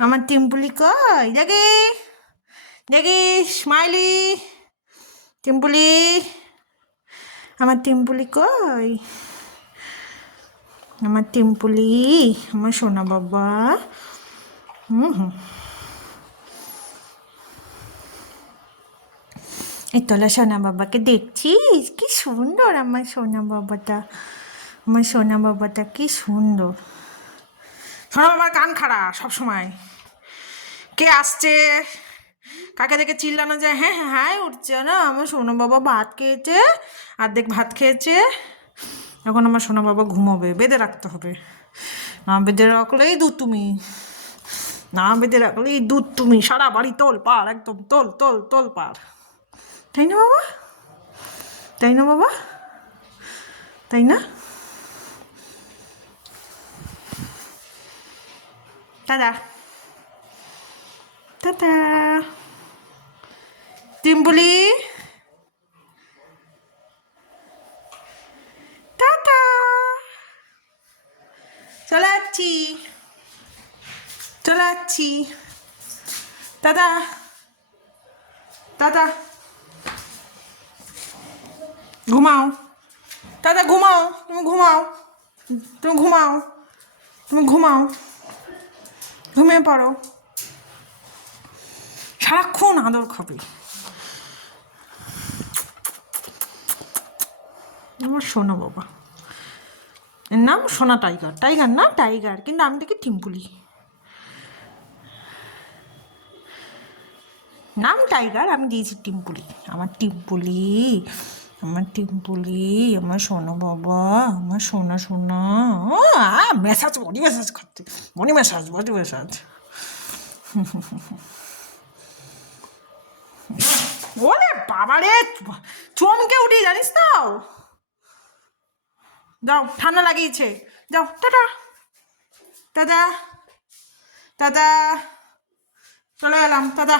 আমার টিম্পুলি কই দেখি দেখি স্মাইলি টিম্পুলি আমার টিম্পুলি কই আমার টিম্পুলি আমার সোনা বাবা হুম এই তোলা সোনা বাবাকে দেখছিস কি সুন্দর আমার সোনা বাবাটা কি সুন্দর সোনা বাবার কান খাড়া সবসময় কে আসছে কাকে দেখে চিল্লানো যায় হ্যাঁ হ্যাঁ হ্যাঁ উঠছে না আমার সোনা বাবা ভাত খেয়েছে অর্ধেক ভাত খেয়েছে এখন আমার সোনা বাবা ঘুমোবে বেঁধে রাখতে হবে না বেঁধে রাখলেই দুধ তুমি না বেঁধে রাখলেই দুধ তুমি সারা বাড়ি তোল পার একদম তোল তোল তোল পার তাই না বাবা তাই না বাবা তাই না দাদা দাদা টিম্পুলি টাটা চলে যাচ্ছি চলে যাচ্ছি দাদা দাদা ঘুমাও দাদা ঘুমাও তুমি ঘুমাও তুমি ঘুমাও তুমি ঘুমাও ঘুমিয়ে পড়ো সারাক্ষণ আদর খাবে আমার সোনা বাবা এর নাম সোনা টাইগার টাইগার না টাইগার কিন্তু আমি দেখি টিম্পুলি নাম টাইগার আমি দিয়েছি টিম্পুলি আমার টিম্পুলি আমার টিম্পুলি আমার সোনা বাবা আমার সোনা সোনা ম্যাসাজ বডি ম্যাসাজ করতে বডি ম্যাসাজ ওরে বাবা রে চমকে উঠি জানিস তো যাও ঠান্ডা লাগিয়েছে যাও টাটা দাদা দাদা চলে গেলাম দাদা